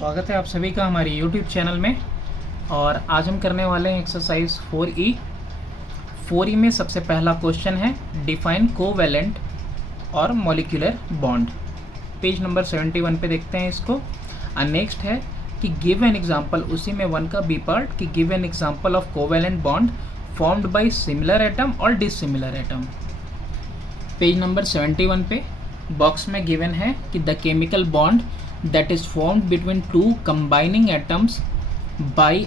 स्वागत है आप सभी का हमारे YouTube चैनल में। और आज हम करने वाले हैं एक्सरसाइज 4E। 4E में सबसे पहला क्वेश्चन है डिफाइन कोवैलेंट और मॉलिक्यूलर बॉन्ड। पेज नंबर 71 पे देखते हैं इसको। नेक्स्ट है कि गिव एन एग्जांपल, उसी में 1 का बी पार्ट कि give an example of covalent bond formed bye similar atom और डिसिमिलर एटम। पेज नंबर 71 पे बॉक्स में गिवन है कि the chemical bond that is formed between two combining atoms by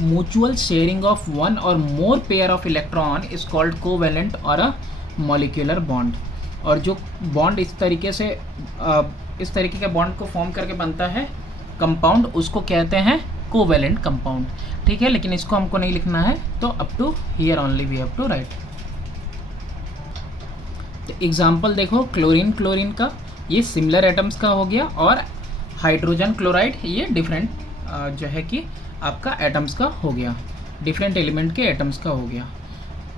mutual sharing of one or more pair of electron is called covalent or a molecular bond। और जो bond इस तरीके के bond को form करके बनता है कंपाउंड, उसको कहते हैं कोवैलेंट कंपाउंड। ठीक है, लेकिन इसको हमको नहीं लिखना है, तो up to here only we have to write. तो एग्जाम्पल देखो, क्लोरीन का ये सिमिलर एटम्स का हो गया, और हाइड्रोजन क्लोराइड ये डिफरेंट जो है कि आपका एटम्स का हो गया, डिफरेंट एलिमेंट के एटम्स का हो गया।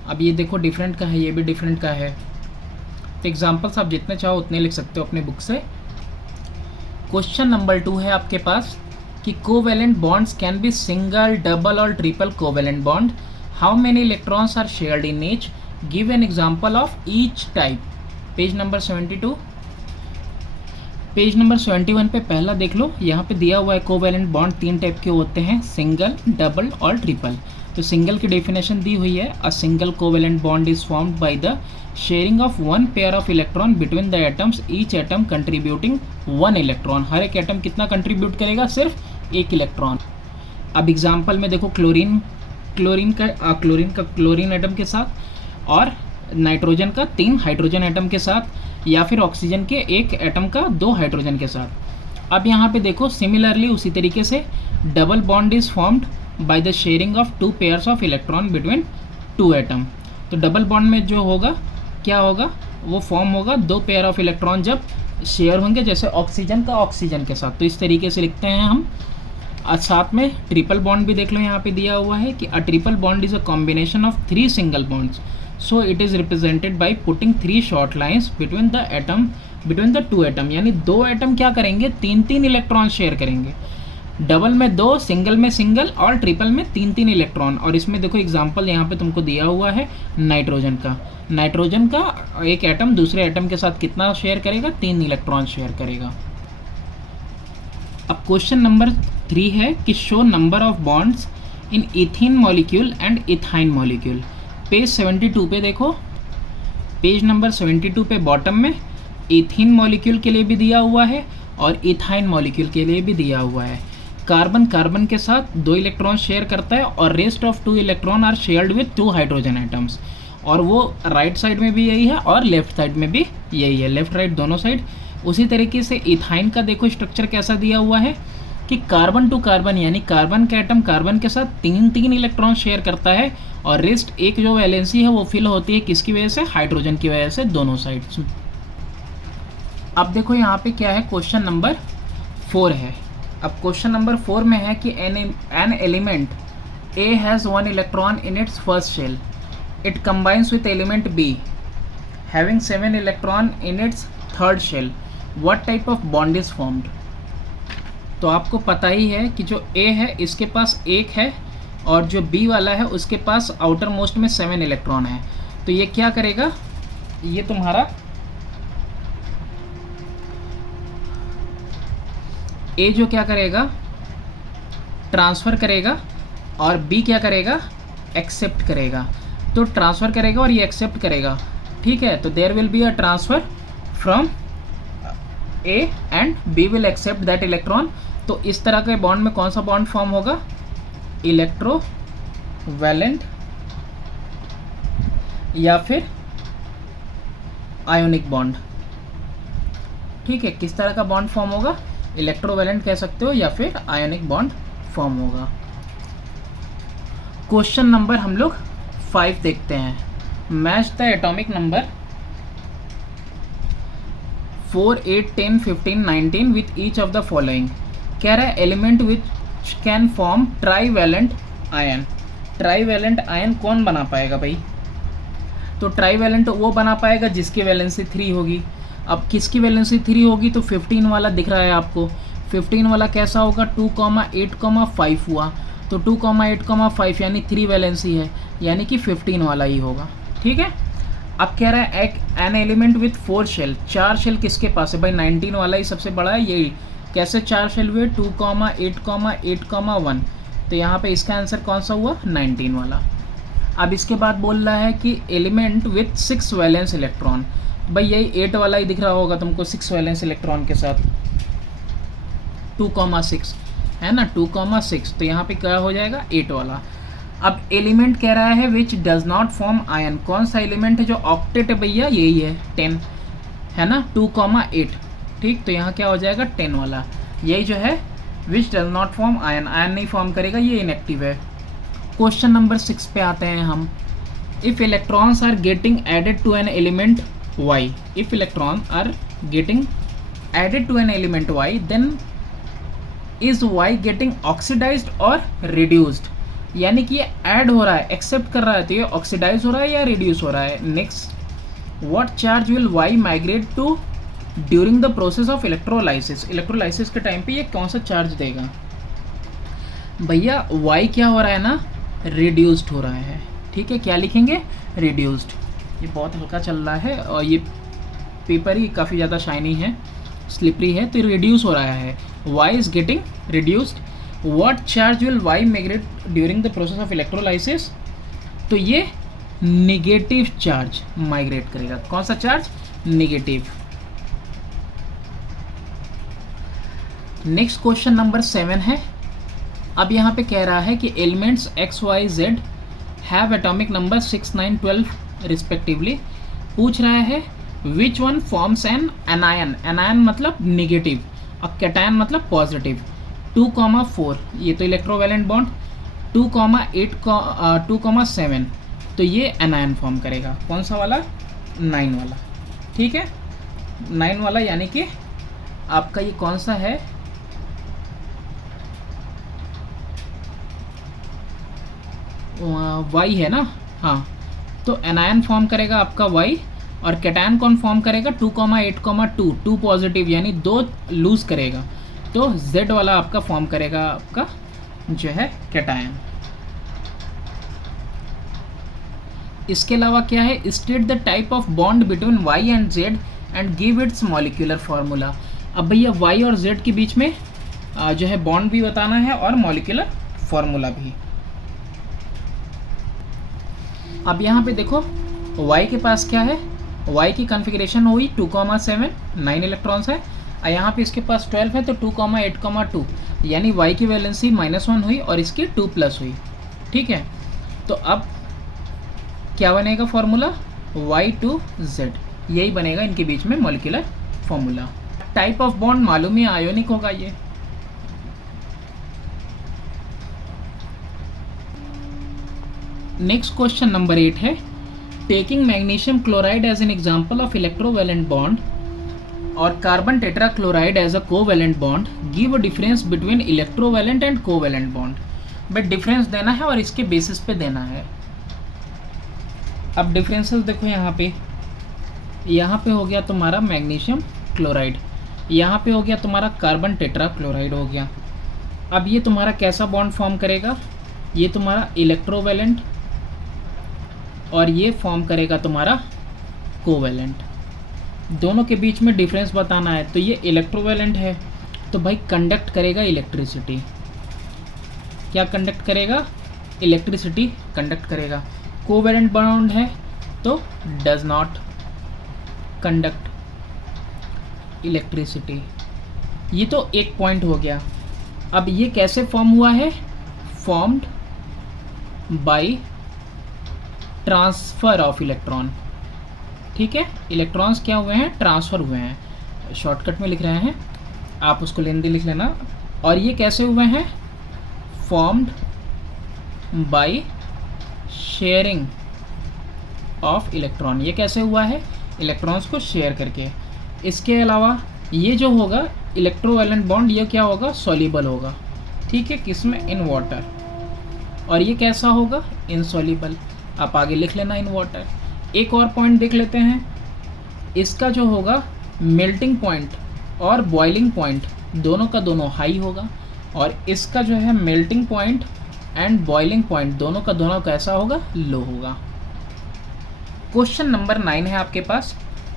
अब ये देखो डिफरेंट का है, ये भी डिफरेंट का है। तो एग्जांपल्स आप जितने चाहो उतने लिख सकते हो अपने बुक से। क्वेश्चन नंबर 2 है आपके पास कि covalent bonds can be single, double और triple covalent bond. How many electrons are shared in each, give an example of each type. Page number 72। Page number 71 पे पहला देख लो, यहाँ पे दिया हुआ है कोवैलेंट बॉन्ड 3 टाइप के होते हैं, सिंगल, डबल और ट्रिपल। तो सिंगल की डेफिनेशन दी हुई है, a single covalent bond is formed by the sharing of 1 pair of electron between the atoms, each atom contributing 1 electron. हर एक एटम कितना कंट्रीब्यूट करेगा? सिर्फ 1 इलेक्ट्रॉन। अब एग्जाम्पल में देखो, क्लोरीन का क्लोरीन एटम के साथ, और नाइट्रोजन का 3 हाइड्रोजन एटम के साथ, या फिर ऑक्सीजन के 1 एटम का 2 हाइड्रोजन के साथ। अब यहाँ पे देखो सिमिलरली उसी तरीके से double bond is formed by the sharing of 2 pairs of electron between 2 atom. तो डबल बॉन्ड में जो होगा क्या होगा, वो फॉर्म होगा 2 पेयर ऑफ इलेक्ट्रॉन जब शेयर होंगे, जैसे ऑक्सीजन का ऑक्सीजन के साथ। तो इस तरीके से लिखते हैं हम। साथ में ट्रिपल बॉन्ड भी देख लो, यहाँ पे दिया हुआ है कि a triple bond is a combination of 3 single bonds, so it is represented by putting 3 short lines between the 2 atom। यानी 2 एटम क्या करेंगे? 3 इलेक्ट्रॉन शेयर करेंगे। डबल में 2, सिंगल में सिंगल, और ट्रिपल में 3 इलेक्ट्रॉन। और इसमें देखो एग्जांपल यहाँ पे तुमको दिया हुआ है नाइट्रोजन का 1 एटम दूसरे एटम के साथ कितना शेयर करेगा? 3 इलेक्ट्रॉन शेयर करेगा। अब क्वेश्चन नंबर 3 है कि show number of bonds in ethene molecule and ethyne molecule. Page 72 पे देखो, पेज नंबर 72 पे बॉटम में इथीन मॉलिक्यूल के लिए भी दिया हुआ है और इथाइन मॉलिक्यूल के लिए भी दिया हुआ है। कार्बन के साथ 2 इलेक्ट्रॉन शेयर करता है, और rest of 2 electron are shared with 2 hydrogen atoms. और वो राइट साइड में भी यही है और लेफ्ट साइड में भी यही है, लेफ्ट राइट दोनों साइड। उसी तरीके से इथाइन का देखो स्ट्रक्चर कैसा दिया हुआ है कि कार्बन टू कार्बन, यानी कार्बन का एटम कार्बन के साथ 3 इलेक्ट्रॉन शेयर करता है, और रेस्ट एक जो वैलेंसी है वो फिल होती है किसकी वजह से? हाइड्रोजन की वजह से, दोनों साइड्स। अब देखो यहाँ पे क्या है, क्वेश्चन नंबर 4 है। अब क्वेश्चन नंबर 4 में है कि an element A has 1 electron in its first shell, it combines with element B having 7 electron in its third shell, what type of bond is formed. तो आपको पता ही है कि जो ए है इसके पास 1 है, और जो बी वाला है उसके पास आउटर मोस्ट में 7 इलेक्ट्रॉन है। तो ये क्या करेगा? ये तुम्हारा ए जो क्या करेगा? ट्रांसफ़र करेगा, और बी क्या करेगा? एक्सेप्ट करेगा। तो ट्रांसफ़र करेगा और ये एक्सेप्ट करेगा। ठीक है, तो there will be a transfer from A and B will accept that electron. तो इस तरह के बॉन्ड में कौन सा बॉन्ड फॉर्म होगा? इलेक्ट्रोवैलेंट या फिर आयोनिक बॉन्ड। ठीक है, किस तरह का बॉन्ड फॉर्म होगा? इलेक्ट्रोवैलेंट कह सकते हो या फिर आयोनिक बॉन्ड फॉर्म होगा। क्वेश्चन नंबर हम लोग 5 देखते हैं। Match the atomic number 4, 8, 10, 15, 19 with each of the following. कह रहा है element which can form trivalent ion. Trivalent ion कौन बना पाएगा भाई? तो ट्राईवैलेंट वो बना पाएगा जिसकी वैलेंसी 3 होगी। अब किसकी वैलेंसी 3 होगी? तो 15 वाला दिख रहा है आपको, 15 वाला कैसा होगा, 2,8,5 हुआ, तो 2,8,5 यानी 3 वैलेंसी है, यानी कि 15 वाला ही होगा। ठीक है। अब कह रहा है एक an element with 4 shell, 4 shell किसके पास है भाई, 19 वाला ही सबसे बड़ा है, यही कैसे 4 शेल हुए, 2,8,8,1, तो यहाँ पे इसका आंसर कौन सा हुआ, 19 वाला। अब इसके बाद बोल रहा है कि एलिमेंट विथ 6 वैलेंस इलेक्ट्रॉन, भाई यही 8 वाला ही दिख रहा होगा तुमको 6 वैलेंस इलेक्ट्रॉन के साथ, 2,6 है ना, 2,6, तो यहाँ पे क्या हो जाएगा, 8 वाला। अब एलिमेंट कह रहा है which does not form ion, कौन सा एलिमेंट है जो ऑक्टेट है भैया, यही है 10 है ना, 2,8, ठीक, तो यहाँ क्या हो जाएगा 10 वाला, यही जो है which does not form ion, ion नहीं फॉर्म करेगा, ये इनएक्टिव है। क्वेश्चन नंबर 6 पे आते हैं हम। If electrons are getting added to an element y, if electrons are getting added to an element y, then is y getting oxidized or reduced, यानी कि ये ऐड हो रहा है, एक्सेप्ट कर रहा है, तो ये ऑक्सीडाइज हो रहा है या रिड्यूस हो रहा है। Next, what charge will y migrate to during the process of electrolysis, electrolysis के टाइम पे ये कौन सा चार्ज देगा भैया, y क्या हो रहा है ना, रिड्यूस्ड हो रहा है। ठीक है, क्या लिखेंगे, रिड्यूस्ड। ये बहुत हल्का चल रहा है और ये पेपर ही काफ़ी ज़्यादा शाइनी है, स्लिपरी है, तो रिड्यूस हो रहा है, y is getting reduced. What charge will y migrate during the process of electrolysis, तो ये निगेटिव चार्ज माइग्रेट करेगा, कौन सा charge, negative. Next question number 7 है। अब यहाँ पे कह रहा है कि elements x, y, z have atomic number 6, 9, 12 respectively. पूछ रहा है which one forms an anion, anion मतलब निगेटिव और कैटायन मतलब पॉजिटिव, 2,4, ये तो इलेक्ट्रोवैलेंट बॉन्ड, 2,8, 2,7, तो ये एनायन फॉर्म करेगा, कौन सा वाला, 9 वाला। ठीक है, 9 वाला, यानी कि आपका ये कौन सा है, y है ना, हाँ, तो एनायन फॉर्म करेगा आपका y, और कैटायन कौन फॉर्म करेगा, 2,8,2, 2 पॉजिटिव यानी 2 लूज करेगा, तो z वाला आपका फॉर्म करेगा आपका जो है कैटायन। इसके अलावा क्या है, state the type of bond between y and z and give its molecular formula. अब भैया y और z के बीच में जो है बॉन्ड भी बताना है और मॉलिक्यूलर फार्मूला भी। अब यहाँ पे देखो y के पास क्या है, y की कॉन्फ़िगरेशन हुई 2,7, 9 इलेक्ट्रॉन्स है, और यहाँ पे इसके पास 12 है, तो 2,8,2, यानी y की वैलेंसी -1 हुई और इसकी 2+ हुई। ठीक है, तो अब क्या बनेगा फार्मूला, y to z, यही बनेगा इनके बीच में molecular formula. Type of bond मालूम है, आयोनिक होगा ये। नेक्स्ट क्वेश्चन नंबर 8 है, taking magnesium chloride as an example of electrovalent bond और carbon tetrachloride as a covalent bond, give a difference between electrovalent and covalent bond. But difference देना है और इसके बेसिस पे देना है। अब डिफरेंसेस देखो, यहाँ पे हो गया तुम्हारा मैग्नीशियम क्लोराइड, यहाँ पे हो गया तुम्हारा कार्बन टेट्राक्लोराइड हो गया। अब ये तुम्हारा कैसा बॉन्ड फॉर्म करेगा, ये तुम्हारा इलेक्ट्रोवैलेंट और ये फॉर्म करेगा तुम्हारा कोवैलेंट। दोनों के बीच में डिफरेंस बताना है, तो ये इलेक्ट्रोवैलेंट है तो भाई कंडक्ट करेगा इलेक्ट्रिसिटी। क्या कंडक्ट करेगा, इलेक्ट्रिसिटी कंडक्ट करेगा। कोवैलेंट बॉन्ड है तो डज नॉट कंडक्ट इलेक्ट्रिसिटी। ये तो एक पॉइंट हो गया। अब ये कैसे फॉर्म हुआ है, formed bye transfer of electron. ठीक है, इलेक्ट्रॉन्स क्या हुए हैं, ट्रांसफ़र हुए हैं, शॉर्टकट में लिख रहे हैं, आप उसको लेंदी लिख लेना। और ये कैसे हुए हैं, formed by sharing of electron. ये कैसे हुआ है, इलेक्ट्रॉन्स को शेयर करके। इसके अलावा ये जो होगा इलेक्ट्रोवैलेंट बॉन्ड, ये क्या होगा, सॉल्युबल होगा। ठीक है, किसमें, इन वाटर। और ये कैसा होगा, इनसॉल्युबल। आप आगे लिख लेना इन वाटर। एक और पॉइंट देख लेते हैं, इसका जो होगा मेल्टिंग पॉइंट और बॉइलिंग पॉइंट दोनों का दोनों हाई होगा, और इसका जो है melting point and boiling point दोनों का दोनों कैसा होगा, लो होगा। क्वेश्चन नंबर 9 है आपके पास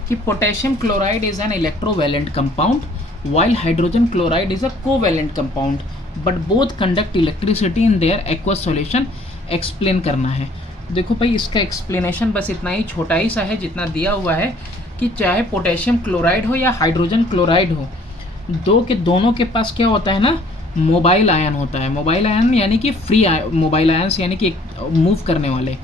कि potassium chloride is an electrovalent compound while hydrogen chloride is a covalent compound but both conduct electricity in their aqueous solution. Explain करना है। देखो भाई, इसका एक्सप्लेनेशन बस इतना ही छोटा ही सा है जितना दिया हुआ है कि चाहे पोटेशियम क्लोराइड हो या हाइड्रोजन क्लोराइड हो, दोनों के पास क्या होता है ना, मोबाइल आयन होता है। मोबाइल आयन यानी कि फ्री मोबाइल आयन्स यानी कि मूव करने वाले।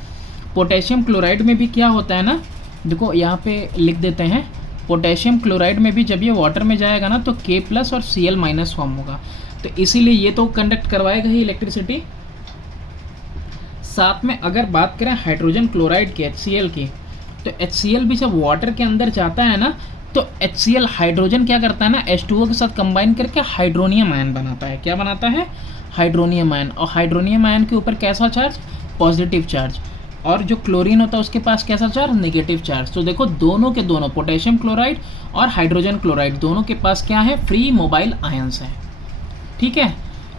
पोटेशियम क्लोराइड में भी क्या होता है ना, देखो यहाँ पे लिख देते हैं, पोटेशियम क्लोराइड में भी जब ये वाटर में जाएगा ना तो K+ और Cl- फॉर्म होगा, तो इसीलिए ये तो कंडक्ट करवाएगा ही इलेक्ट्रिसिटी। साथ में अगर बात करें हाइड्रोजन क्लोराइड की, HCl की, तो HCl भी जब वाटर के अंदर जाता है ना तो HCl हाइड्रोजन क्या करता है ना, H2O के साथ कंबाइन करके हाइड्रोनियम आयन बनाता है। क्या बनाता है, हाइड्रोनियम आयन। और हाइड्रोनियम आयन के ऊपर कैसा चार्ज, पॉजिटिव चार्ज। और जो क्लोरीन होता है उसके पास कैसा चार्ज, नेगेटिव चार्ज। तो देखो दोनों के दोनों, पोटेशियम क्लोराइड और हाइड्रोजन क्लोराइड, दोनों के पास क्या है, फ्री मोबाइल आयंस है। ठीक है,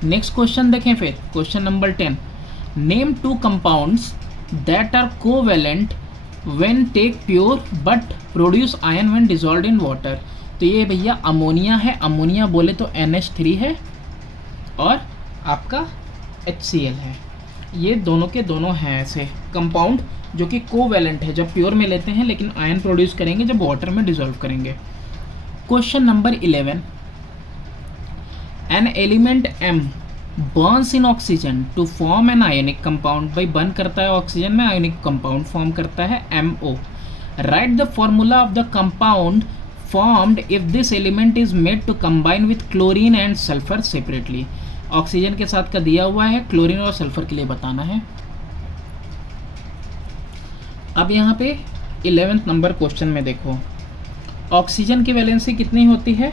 नेक्स्ट क्वेश्चन देखें फिर, question number 10। Name 2 compounds that are covalent when take pure but produce ion when dissolved in water. तो ये भैया अमोनिया है, अमोनिया बोले तो NH3 है, और आपका HCl है। ये दोनों के दोनों हैं ऐसे कंपाउंड जो कि कोवैलेंट है, जब प्योर में लेते हैं लेकिन आयन प्रोड्यूस करेंगे जब वाटर में डिसॉल्व करेंगे। Question number 11। An element M burns in oxygen to form an ionic compound. भाई बर्न करता है ऑक्सीजन में, आयोनिक कंपाउंड फॉर्म करता है MO। Write the formula of the compound formed if this element is made to combine with chlorine and sulphur separately. Oxygen के साथ का दिया हुआ है, क्लोरीन और सल्फर के लिए बताना है। अब यहाँ पे 11th नंबर क्वेश्चन में देखो, ऑक्सीजन की वैलेंसी कितनी होती है,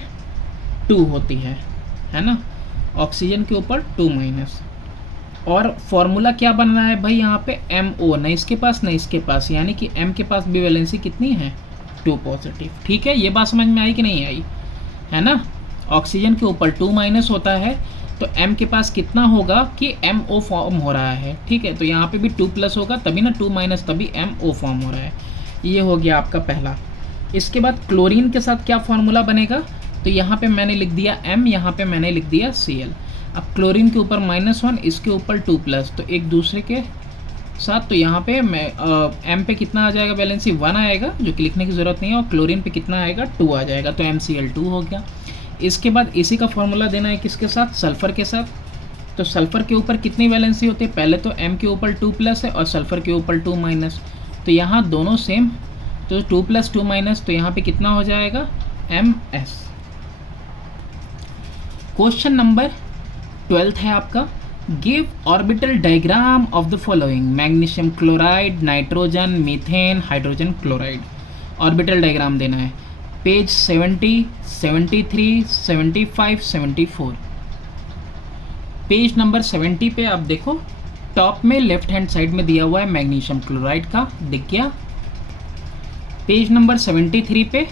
2 होती है ना, ऑक्सीजन के ऊपर 2-, और फॉर्मूला क्या बन रहा है भाई यहाँ पे, MO, न इसके पास न इसके पास, यानी कि M के पास भी वैलेंसी कितनी है, 2 पॉजिटिव। ठीक है, ये बात समझ में आई कि नहीं आई, है ना। ऑक्सीजन के ऊपर 2- होता है तो M के पास कितना होगा कि MO फॉर्म हो रहा है। ठीक है, तो यहाँ पे भी 2+ होगा तभी ना, 2- तभी MO फॉर्म हो रहा है। ये हो गया आपका पहला। इसके बाद क्लोरीन के साथ क्या फार्मूला बनेगा, तो यहाँ पे मैंने लिख दिया M, यहाँ पे मैंने लिख दिया Cl। अब क्लोरीन के ऊपर -1, इसके ऊपर 2+, तो एक दूसरे के साथ, तो यहाँ पे M पे कितना आ जाएगा वैलेंसी, 1 आएगा, जो कि लिखने की ज़रूरत नहीं है, और क्लोरीन पे कितना आएगा, 2 आ जाएगा, तो MCl2 हो गया। इसके बाद इसी का फॉर्मूला देना है किसके साथ, सल्फ़र के साथ। तो सल्फ़र के ऊपर कितनी वैलेंसी होती है, पहले तो M के ऊपर 2+ है और सल्फ़र के ऊपर 2-, तो यहाँ दोनों सेम, तो 2+, 2-, तो यहाँ पे कितना हो जाएगा, MS। क्वेश्चन नंबर 12 है आपका, give orbital diagram of the following, magnesium chloride, nitrogen, methane, hydrogen chloride. Orbital diagram देना है, पेज 70, 73, 75, 74। पेज नंबर 70 पे आप देखो, टॉप में लेफ्ट हैंड साइड में दिया हुआ है मैग्नीशियम क्लोराइड का, दिख गया। पेज नंबर 73 पे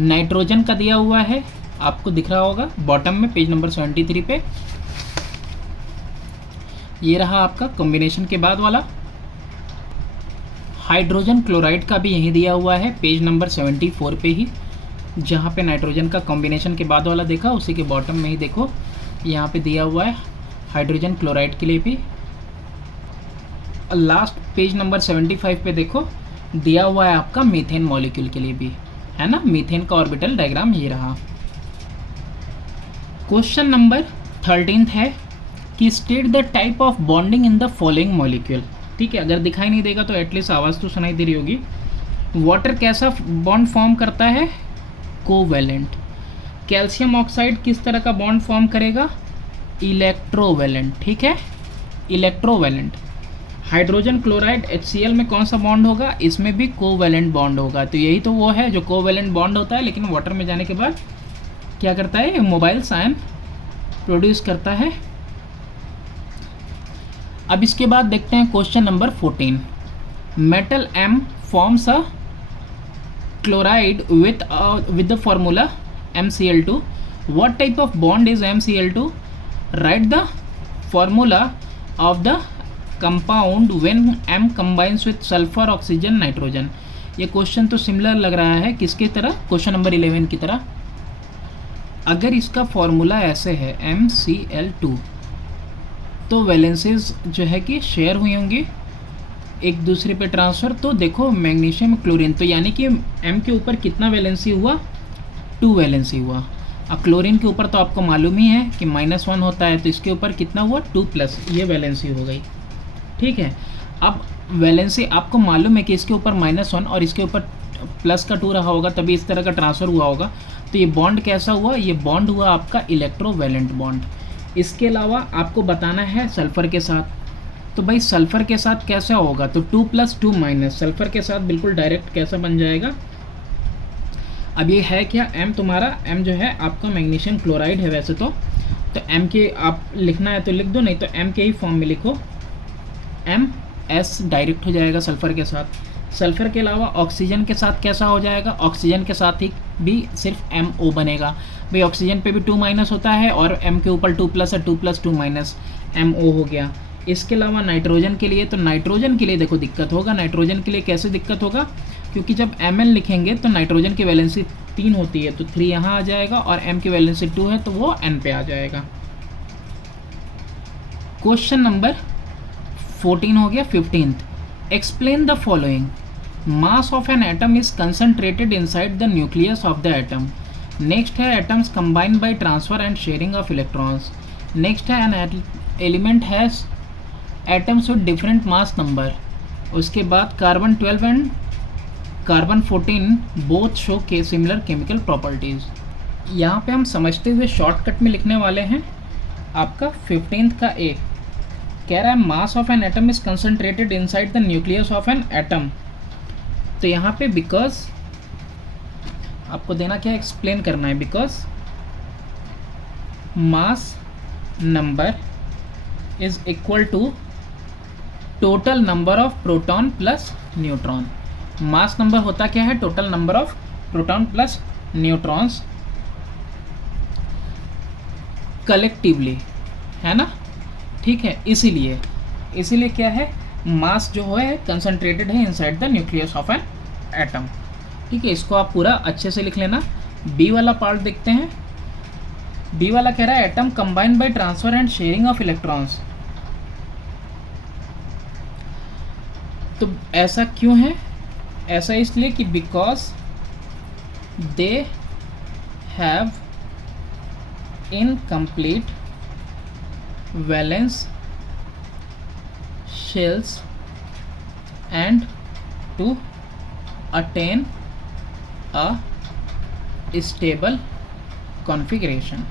नाइट्रोजन का दिया हुआ है, आपको दिख रहा होगा बॉटम में, पेज नंबर 73 पे। ये रहा आपका कॉम्बिनेशन के बाद वाला। हाइड्रोजन क्लोराइड का भी यही दिया हुआ है, पेज नंबर 74 पे ही, जहाँ पे नाइट्रोजन का कॉम्बिनेशन के बाद वाला देखा उसी के बॉटम में ही देखो, यहाँ पे दिया हुआ है हाइड्रोजन क्लोराइड के लिए भी। लास्ट पेज नंबर 75 पे देखो दिया हुआ है आपका मीथेन मॉलिक्यूल के लिए भी, है ना। मीथेन का ऑर्बिटल डायग्राम ये रहा। क्वेश्चन नंबर 13 है कि state the type of bonding in the following molecule. ठीक है, अगर दिखाई नहीं देगा तो एटलीस्ट आवाज़ तो सुनाई दे रही होगी। वाटर कैसा बॉन्ड फॉर्म करता है, कोवैलेंट। कैल्शियम ऑक्साइड किस तरह का बॉन्ड फॉर्म करेगा, इलेक्ट्रोवैलेंट। ठीक है, इलेक्ट्रोवैलेंट। हाइड्रोजन क्लोराइड HCl में कौन सा बॉन्ड होगा, इसमें भी कोवैलेंट बॉन्ड होगा। तो यही तो वो है जो कोवैलेंट बॉन्ड होता है, लेकिन वाटर में जाने के बाद क्या करता है, मोबाइल आयन प्रोड्यूस करता है। अब इसके बाद देखते हैं question number 14। Metal M forms a chloride with the formula MCl2 What type of bond is MCl2? Write the formula of the compound when M combines with sulfur, oxygen, nitrogen. ये question तो similar लग रहा है किसकी तरह, question number 11 की तरह. अगर इसका फॉर्मूला ऐसे है MCl2, तो वैलेंसेज जो है कि शेयर हुई होंगी एक दूसरे पे ट्रांसफ़र. तो देखो मैग्नीशियम क्लोरीन, तो यानी कि M के ऊपर कितना वैलेंसी हुआ, 2 वैलेंसी हुआ. अब क्लोरीन के ऊपर तो आपको मालूम ही है कि -1 होता है, तो इसके ऊपर कितना हुआ 2+, ये वैलेंसी हो गई. ठीक है, अब वैलेंसी आपको मालूम है कि इसके ऊपर -1 और इसके ऊपर प्लस का 2 रहा होगा, तभी इस तरह का ट्रांसफ़र हुआ होगा. तो ये बॉन्ड कैसा हुआ, ये बॉन्ड हुआ आपका इलेक्ट्रोवैलेंट बॉन्ड. इसके अलावा आपको बताना है सल्फ़र के साथ. तो भाई सल्फ़र के साथ कैसा होगा, तो 2+2- सल्फ़र के साथ बिल्कुल डायरेक्ट कैसा बन जाएगा. अब ये है क्या, M तुम्हारा, M जो है आपका मैग्नीशियम क्लोराइड है वैसे तो M के आप लिखना है तो लिख दो, नहीं तो M के ही फॉर्म में लिखो. MS डायरेक्ट हो जाएगा सल्फ़र के साथ. सल्फ़र के अलावा ऑक्सीजन के साथ कैसा हो जाएगा, ऑक्सीजन के साथ ही भी सिर्फ MO बनेगा. भाई ऑक्सीजन पे भी 2- होता है और M के ऊपर 2+ है, 2+2- MO हो गया. इसके अलावा नाइट्रोजन के लिए, तो नाइट्रोजन के लिए देखो दिक्कत होगा. नाइट्रोजन के लिए कैसे दिक्कत होगा, क्योंकि जब Ml लिखेंगे तो नाइट्रोजन की वैलेंसी 3 होती है, तो 3 यहाँ आ जाएगा और M की वैलेंसी 2 है तो वो N पे आ जाएगा. क्वेश्चन नंबर 14 हो गया. 15th, explain the following. Mass of an atom is concentrated inside the nucleus of the atom. Next है atoms combined by transfer and sharing of electrons. Next है an element has atoms with different mass number. उसके बाद carbon 12 and carbon 14 both show के similar chemical properties. यहाँ पे हम समझते हुए शॉर्टकट में लिखने वाले हैं आपका 15th का ए. कह रहा है मास of an atom is concentrated inside the nucleus of an atom. तो यहाँ पे बिकॉज आपको देना क्या, एक्सप्लेन करना है. Because mass number is equal to total number of proton plus neutron. Mass number होता क्या है, total number of proton plus neutrons collectively, है ना. ठीक है, इसीलिए क्या है, मास जो है कंसंट्रेटेड है inside the nucleus of an atom. ठीक है, इसको आप पूरा अच्छे से लिख लेना. बी वाला पार्ट देखते हैं. बी वाला कह रहा है atom combined by transfer and sharing of electrons. तो ऐसा क्यों है, ऐसा इसलिए कि because they have incomplete valence shells and to attain a stable configuration.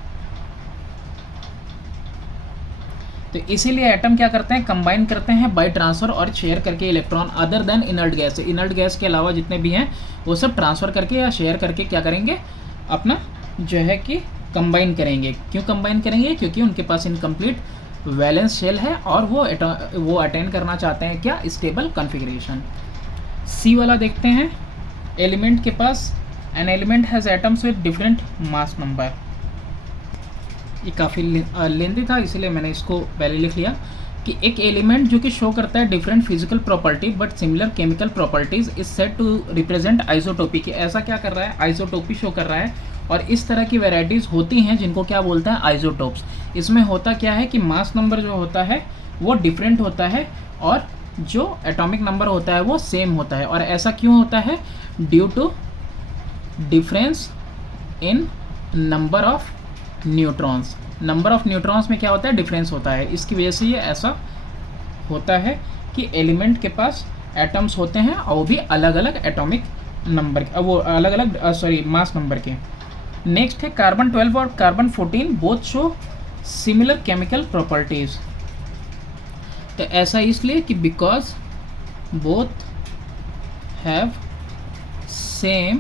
तो इसीलिए एटम क्या करते हैं, कंबाइन करते हैं बाय ट्रांसफ़र और शेयर करके electron other than inert gas. Inert gas के अलावा जितने भी हैं वो सब ट्रांसफ़र करके या शेयर करके क्या करेंगे, अपना जो है कि कंबाइन करेंगे. क्यों कंबाइन करेंगे, क्योंकि उनके पास इनकम्प्लीट वैलेंस शेल है और वो अटेन करना चाहते हैं क्या, स्टेबल कॉन्फ़िगरेशन. सी वाला देखते हैं. एलिमेंट के पास an element has atoms with different mass number. ये काफ़ी लेंदी था इसीलिए मैंने इसको पहले लिख लिया कि एक एलिमेंट जो कि शो करता है different physical property but similar chemical properties is said to represent isotopy. कि ऐसा क्या कर रहा है, आइसोटोपी शो कर रहा है. और इस तरह की वेराइटीज़ होती हैं जिनको क्या बोलते हैं, आइसोटोप्स. इसमें होता क्या है कि मास नंबर जो होता है वो डिफरेंट होता है और जो एटॉमिक नंबर होता है वो सेम होता है. और ऐसा क्यों होता है, due to difference in number of neutrons. Number of neutrons में क्या होता है, डिफरेंस होता है. इसकी वजह से ये ऐसा होता है कि एलिमेंट के पास एटम्स होते हैं और वो भी अलग अलग एटॉमिक नंबर, वो अलग अलग मास नंबर के. नेक्स्ट है कार्बन 12 और carbon 14 both show similar chemical properties. तो ऐसा इसलिए कि because both have same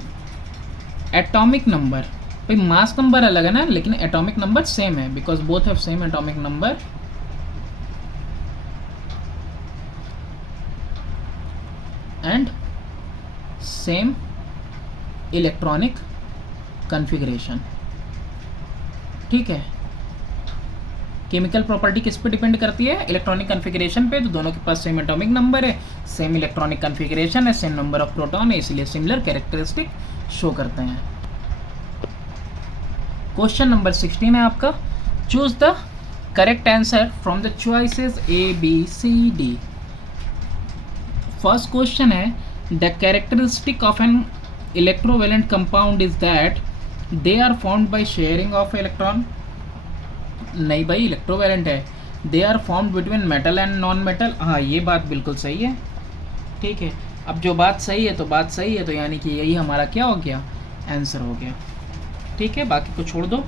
atomic number. भाई मास नंबर अलग है ना, लेकिन एटॉमिक नंबर सेम है. Because both have same atomic number and same electronic configuration. ठीक है। केमिकल प्रॉपर्टी किस पे डिपेंड करती है? इलेक्ट्रॉनिक कन्फिग्रेशन पे। तो दोनों के पास सेम एटॉमिक नंबर है, सेम इलेक्ट्रॉनिक कन्फिग्रेशन है, सेम नंबर ऑफ प्रोटॉन है, इसलिए सिमिलर कैरेक्टरिस्टिक शो करते हैं। क्वेश्चन नंबर 16 है आपका, choose the correct answer from the choices A B C D. First question है, the characteristic of an electrovalent compound is that they are formed by sharing of electron. नहीं भाई, electrovalent है, they are formed between metal and non metal. हाँ, ये बात बिल्कुल सही है। ठीक है, अब जो बात सही है तो बात सही है, तो यानी कि यही हमारा क्या हो गया? आंसर हो गया। ठीक है, बाकी को छोड़ दो।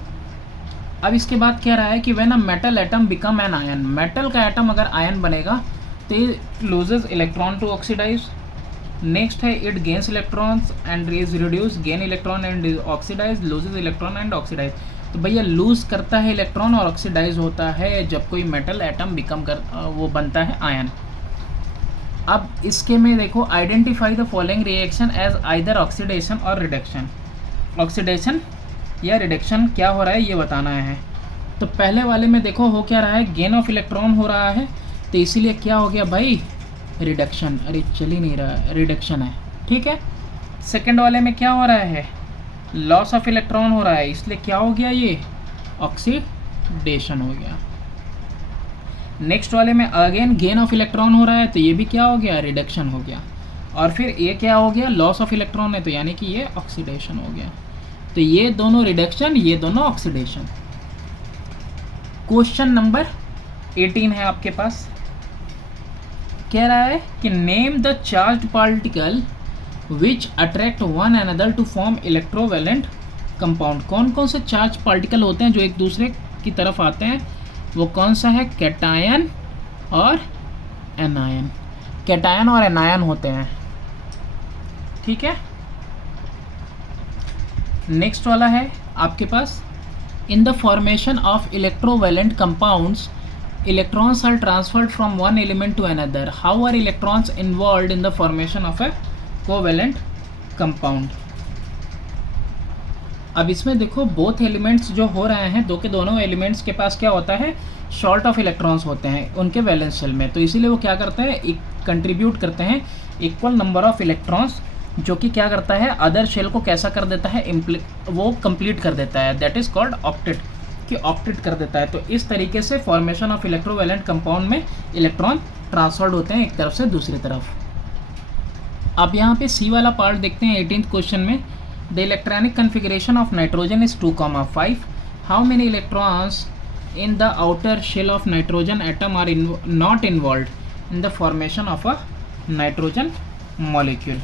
अब इसके बाद क्या रहा है कि when a metal atom become an ion, metal का एटम अगर आयन बनेगा तो ये loses electron to oxidise. Next है it gains electrons and is reduce, gain electron and oxidise, loses electron and oxidise. तो भैया लूज करता है इलेक्ट्रॉन और ऑक्सीडाइज होता है जब कोई मेटल एटम वो बनता है आयन। अब इसके में देखो, identify the following reaction as either oxidation और रिडक्शन। ऑक्सीडेशन या रिडक्शन क्या हो रहा है ये बताना है। तो पहले वाले में देखो हो क्या रहा है, गेन ऑफ इलेक्ट्रॉन हो रहा है, तो इसीलिए क्या हो गया भाई? रिडक्शन। अरे चल ही नहीं रहा है, रिडक्शन है। ठीक है, सेकंड वाले में क्या हो रहा है? लॉस ऑफ इलेक्ट्रॉन हो रहा है, इसलिए क्या हो गया? ये ऑक्सीडेशन हो गया। नेक्स्ट वाले में अगेन गेन ऑफ इलेक्ट्रॉन हो रहा है, तो ये भी क्या हो गया? रिडक्शन हो गया। और फिर ये क्या हो गया? लॉस ऑफ इलेक्ट्रॉन है, तो यानी कि ये ऑक्सीडेशन हो गया। तो ये दोनों रिडक्शन, ये दोनों ऑक्सीडेशन। क्वेश्चन नंबर 18 है आपके पास, कह रहा है कि name the charged particle which attract one another to form electrovalent compound. कौन कौन से चार्ज पार्टिकल होते हैं जो एक दूसरे की तरफ आते हैं? वो कौन सा है? कैटायन और एनायन। कैटायन और एनायन होते हैं। ठीक है, नेक्स्ट वाला है आपके पास, in the formation of electrovalent compounds electrons are transferred from one element to another. How are electrons involved in the formation of a covalent compound? अब इसमें देखो बोथ एलिमेंट्स जो हो रहे हैं, दो के दोनों एलिमेंट्स के पास क्या होता है? शॉर्ट ऑफ इलेक्ट्रॉन्स होते हैं उनके वैलेंस शेल में, तो इसीलिए वो क्या करते हैं? कंट्रीब्यूट करते हैं इक्वल नंबर ऑफ इलेक्ट्रॉन्स, जो कि क्या करता है? अदर शेल को कैसा कर देता है? वो कंप्लीट कर देता है, दैट इज कॉल्ड ऑक्टेट, कि ऑक्टेट कर देता है। तो इस तरीके से फॉर्मेशन ऑफ इलेक्ट्रोवेलेंट कंपाउंड में इलेक्ट्रॉन ट्रांसफर्ड होते हैं एक तरफ से दूसरी तरफ। अब यहाँ पे सी वाला पार्ट देखते हैं 18th क्वेश्चन में, the electronic configuration of nitrogen is 2,5। How many electrons in the outer shell of nitrogen atom are not involve in the formation of a nitrogen molecule.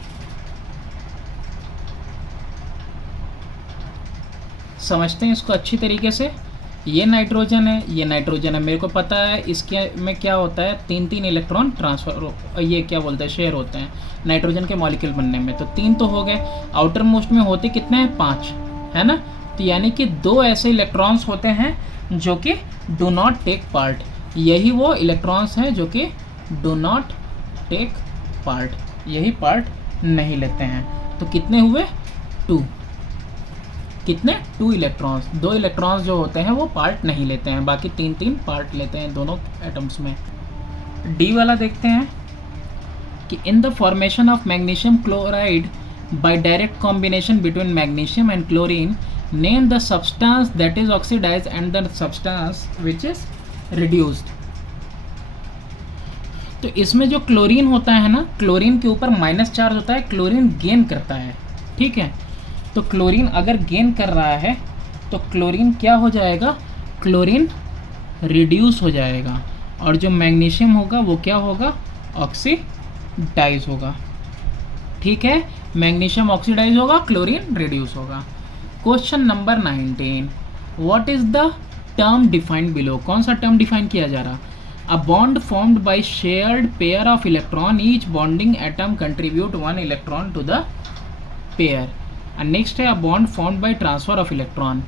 समझते हैं इसको अच्छी तरीके से। ये नाइट्रोजन है, ये नाइट्रोजन है, मेरे को पता है इसके में क्या होता है? 3 इलेक्ट्रॉन ट्रांसफर, ये क्या बोलते हैं? शेयर होते हैं नाइट्रोजन के मॉलिक्यूल बनने में। तो 3 तो हो गए, आउटर मोस्ट में होते कितने हैं? 5, है ना? तो यानी कि 2 ऐसे इलेक्ट्रॉन्स होते हैं जो कि डू नॉट टेक पार्ट। यही वो इलेक्ट्रॉन्स हैं जो कि डू नॉट टेक पार्ट, यही पार्ट नहीं लेते हैं। तो कितने हुए? 2। कितने? 2 इलेक्ट्रॉन्स। 2 इलेक्ट्रॉन्स जो होते हैं वो पार्ट नहीं लेते हैं, बाकी 3 पार्ट लेते हैं दोनों एटम्स में। डी वाला देखते हैं कि in the formation of magnesium chloride by direct combination between magnesium and chlorine, name the substance that is oxidised and the substance which is reduced. तो इसमें जो क्लोरीन होता है ना, क्लोरीन के ऊपर माइनस चार्ज होता है, क्लोरीन गेन करता है। ठीक है, तो क्लोरीन अगर गेन कर रहा है तो क्लोरीन क्या हो जाएगा? क्लोरीन रिड्यूस हो जाएगा, और जो मैग्नीशियम होगा वो क्या होगा? ऑक्सीडाइज होगा। ठीक है, मैग्नीशियम ऑक्सीडाइज होगा, क्लोरीन रिड्यूस होगा। Question number 19, what is the term defined below. कौन सा टर्म डिफाइन किया जा रहा? A bond formed by shared pair of electron, each bonding atom contribute 1 electron to the pair. And next है a bond formed by transfer of electron.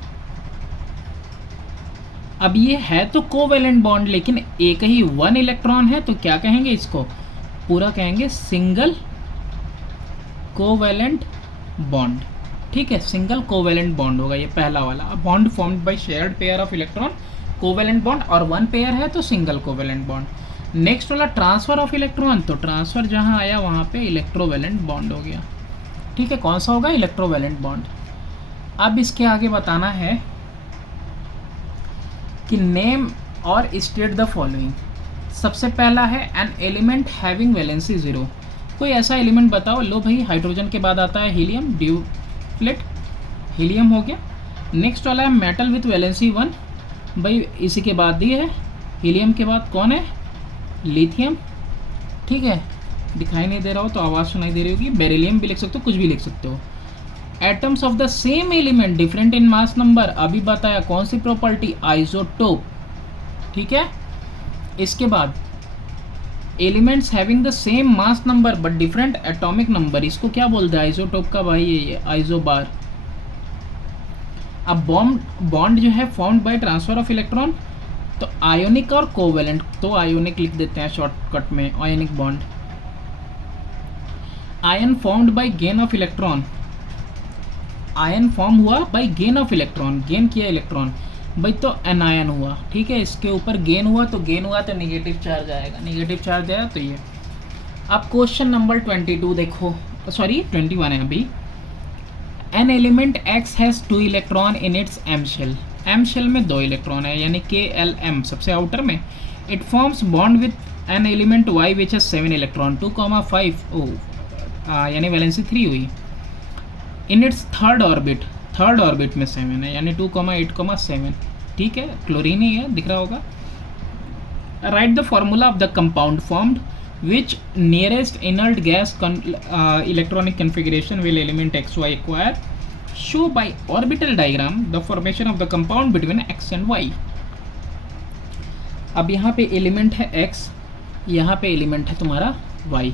अब ये है तो कोवेलेंट बॉन्ड, लेकिन एक ही 1 इलेक्ट्रॉन है, तो क्या कहेंगे इसको? पूरा कहेंगे सिंगल कोवेलेंट बॉन्ड। ठीक है, सिंगल कोवेलेंट बॉन्ड होगा ये पहला वाला। Bond formed by shared pair of electron, covalent bond, और वन पेयर है तो सिंगल कोवेलेंट बॉन्ड। नेक्स्ट वाला ट्रांसफर ऑफ इलेक्ट्रॉन, तो ट्रांसफर जहाँ आया वहाँ पे इलेक्ट्रोवेलेंट बॉन्ड हो गया। ठीक है, कौन सा होगा? Electrovalent bond. अब इसके आगे बताना है कि नेम और स्टेट द फॉलोइंग। सबसे पहला है एन एलिमेंट हैविंग वैलेंसी 0। कोई ऐसा एलिमेंट बताओ। लो भाई, हाइड्रोजन के बाद आता है हीलियम, ड्यूप्लेट, हीलियम हो गया। नेक्स्ट वाला है मेटल विथ वैलेंसी 1, भाई इसी के बाद ही है। हीलियम के बाद कौन है? लिथियम। ठीक है, दिखाई नहीं दे रहा हो तो आवाज़ सुनाई दे रही होगी। बेरिलियम भी लिख सकते हो, कुछ भी लिख सकते हो। Atoms of the same element different in mass number, अभी बताया कौन सी प्रॉपर्टी? आइसोटोप। ठीक है, इसके बाद elements having the same mass number but different atomic number, इसको क्या बोलते हैं? आइसोटोप का भाई ये आइसोबार। अब बॉन्ड जो है formed by transfer of electron, तो आयोनिक और कोवेलेंट, तो आयोनिक लिख देते हैं शॉर्टकट में, ionic bond. Ion formed by gain of electron, ion form हुआ by gain of electron, gain किया इलेक्ट्रॉन भाई तो एनायन हुआ। ठीक है, इसके ऊपर गेन हुआ तो नेगेटिव चार्ज आएगा, नेगेटिव चार्ज आया तो ये। अब क्वेश्चन नंबर 22 देखो, सॉरी 21 है अभी। An element X has 2 electron in its M shell, M shell में 2 इलेक्ट्रॉन है यानी KLM सबसे आउटर में। It forms bond with an element Y which has 7 electron, 2,5 यानी वैलेंसी 3 हुई। इन इट्स थर्ड ऑर्बिट में 7 है यानी 2,8,7। ठीक है, क्लोरीन ही है, दिख रहा होगा। Write the formula of the compound formed which nearest inert gas electronic configuration will element XY acquire, show by orbital diagram the formation of the compound between X and Y। अब यहाँ पे element है X, यहाँ पे element है तुम्हारा Y।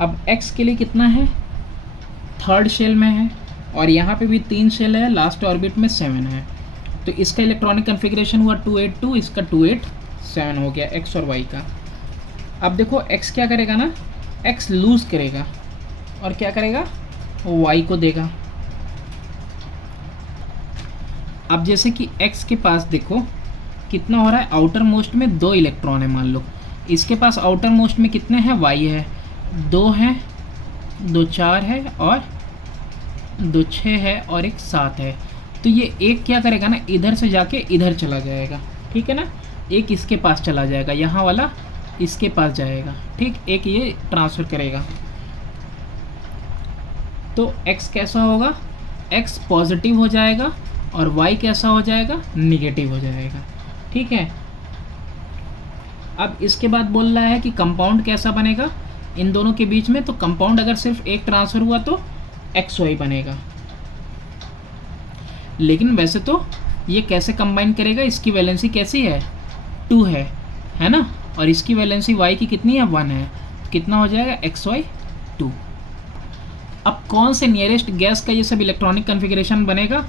अब X के लिए कितना है? थर्ड शेल में है, और यहाँ पे भी 3 शेल है, लास्ट ऑर्बिट में 7 है। तो इसका इलेक्ट्रॉनिक कन्फिग्रेशन हुआ 282, इसका 287 हो गया X और Y का। अब देखो X क्या करेगा ना, X लूज करेगा और क्या करेगा? Y को देगा। अब जैसे कि X के पास देखो कितना हो रहा है, आउटर मोस्ट में 2 इलेक्ट्रॉन है मान लो। इसके पास आउटर मोस्ट में कितने हैं? Y है, 2 हैं, 2 4 है, और 2 6 है, और 1 7 है। तो ये एक क्या करेगा ना, इधर से जाके इधर चला जाएगा। ठीक है ना, एक इसके पास चला जाएगा, यहाँ वाला इसके पास जाएगा। ठीक, एक ये ट्रांसफ़र करेगा। तो X कैसा होगा? X पॉजिटिव हो जाएगा और Y कैसा हो जाएगा? निगेटिव हो जाएगा। ठीक है, अब इसके बाद बोल रहा है कि कंपाउंड कैसा बनेगा इन दोनों के बीच में। तो कंपाउंड अगर सिर्फ एक ट्रांसफ़र हुआ तो XY बनेगा, लेकिन वैसे तो ये कैसे कंबाइन करेगा? इसकी वैलेंसी कैसी है? 2 है ना, और इसकी वैलेंसी Y की कितनी है? 1 है। कितना हो जाएगा? XY 2। अब कौन से नियरेस्ट गैस का ये सब इलेक्ट्रॉनिक कन्फिग्रेशन बनेगा?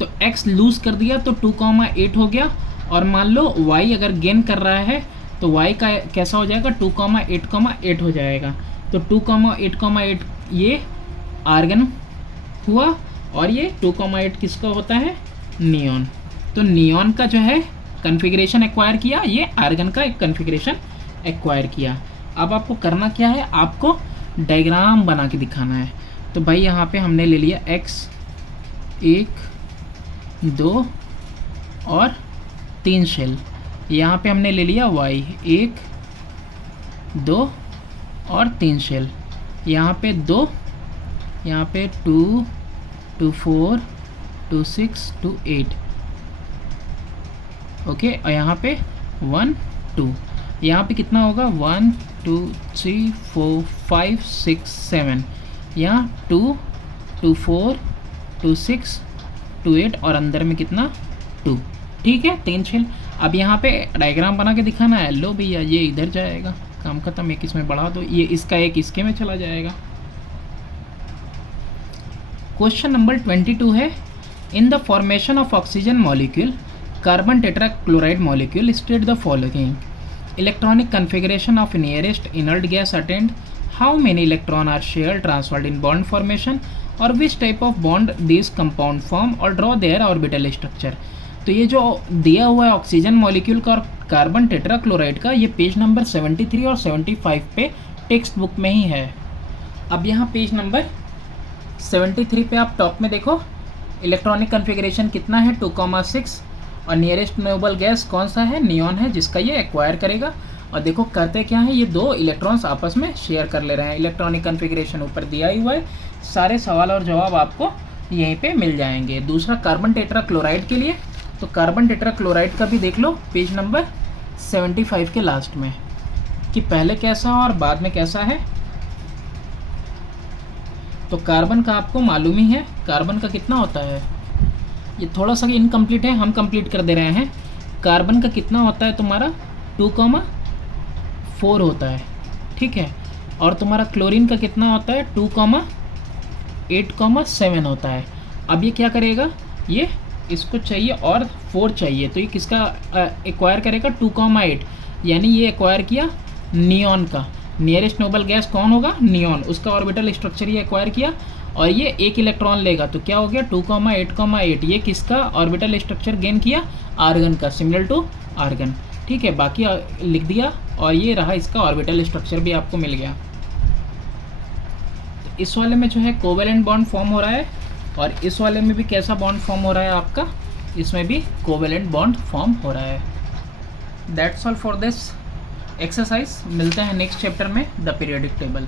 तो X लूज कर दिया तो 2,8 हो गया, और मान लो Y अगर गेन कर रहा है तो Y का कैसा हो जाएगा? 2,8,8 हो जाएगा। तो 2,8,8 ये आर्गन हुआ, और ये 2,8 किसका होता है? नियॉन। तो नियॉन का जो है कन्फिग्रेशन एक्वायर किया, ये आर्गन का एक कन्फिग्रेशन एक्वायर किया। अब आपको करना क्या है? आपको डायग्राम बना के दिखाना है। तो भाई यहाँ पे हमने ले लिया X 1 2 और 3 शेल, यहाँ पे हमने ले लिया Y 1 2 और 3 शेल, यहाँ पे 2, यहाँ पे 2 2 4 2 6 2 8। ओके, और यहाँ पे 1 2, यहाँ पे कितना होगा? 1 2 3 4 5 6 7, यहाँ 2 2 4 2 6 2 8, और अंदर में कितना? 2। ठीक है, 3 शेल। अब यहाँ पे डायग्राम बना के दिखाना है। लो भैया, ये इधर जाएगा, काम खत्म। एक इसमें बढ़ा दो, ये इसका एक इसके में चला जाएगा। क्वेश्चन नंबर 22 है, in the formation of oxygen molecule carbon tetrachloride molecule state the following. Electronic configuration of nearest inert gas attained, how many electron are share transferred in bond formation, और which type of bond this compound form और draw their orbital structure. तो ये जो दिया हुआ है oxygen molecule का और कार्बन टेट्राक्लोराइड का, ये पेज नंबर 73 और 75 पे टेक्स्ट बुक में ही है। अब यहाँ पेज नंबर 73 पे आप टॉप में देखो इलेक्ट्रॉनिक कन्फिग्रेशन कितना है 2,6 और नियरेस्ट नोबल गैस कौन सा है, नियॉन है, जिसका ये एक्वायर करेगा। और देखो करते क्या है, ये दो इलेक्ट्रॉन्स आपस में शेयर कर ले रहे हैं। इलेक्ट्रॉनिक कन्फिग्रेशन ऊपर दिया ही हुआ है, सारे सवाल और जवाब आपको यहीं पे मिल जाएंगे। दूसरा कार्बन टेट्राक्लोराइड के लिए, तो कार्बन टेट्राक्लोराइड का भी देख लो पेज नंबर 75 के लास्ट में कि पहले कैसा और बाद में कैसा है। तो कार्बन का आपको मालूम ही है, कार्बन का कितना होता है, ये थोड़ा सा इनकम्प्लीट है, हम कंप्लीट कर दे रहे हैं। कार्बन का कितना होता है तुम्हारा 2,4 होता है, ठीक है। और तुम्हारा क्लोरीन का कितना होता है 2,8,7 होता है। अब ये क्या करेगा, ये इसको चाहिए और 4 चाहिए, तो ये किसका एक्वायर करेगा 2,8, यानी ये एक्वायर किया नियॉन का। नियरेस्ट नोबल गैस कौन होगा, नियॉन, उसका ऑर्बिटल स्ट्रक्चर ये एक्वायर किया और ये एक इलेक्ट्रॉन लेगा, तो क्या हो गया 2,8,8, ये किसका ऑर्बिटल स्ट्रक्चर गेन किया, आर्गन का, सिमिलर टू आर्गन, ठीक है। बाकी लिख दिया और ये रहा इसका ऑर्बिटल स्ट्रक्चर भी आपको मिल गया। तो इस वाले में जो है कोवेलेंट बॉन्ड फॉर्म हो रहा है और इस वाले में भी कैसा बॉन्ड फॉर्म हो रहा है आपका, इसमें भी कोवेलेंट बॉन्ड फॉर्म हो रहा है। That's all for this exercise. मिलते हैं नेक्स्ट चैप्टर में, द पीरियोडिक टेबल।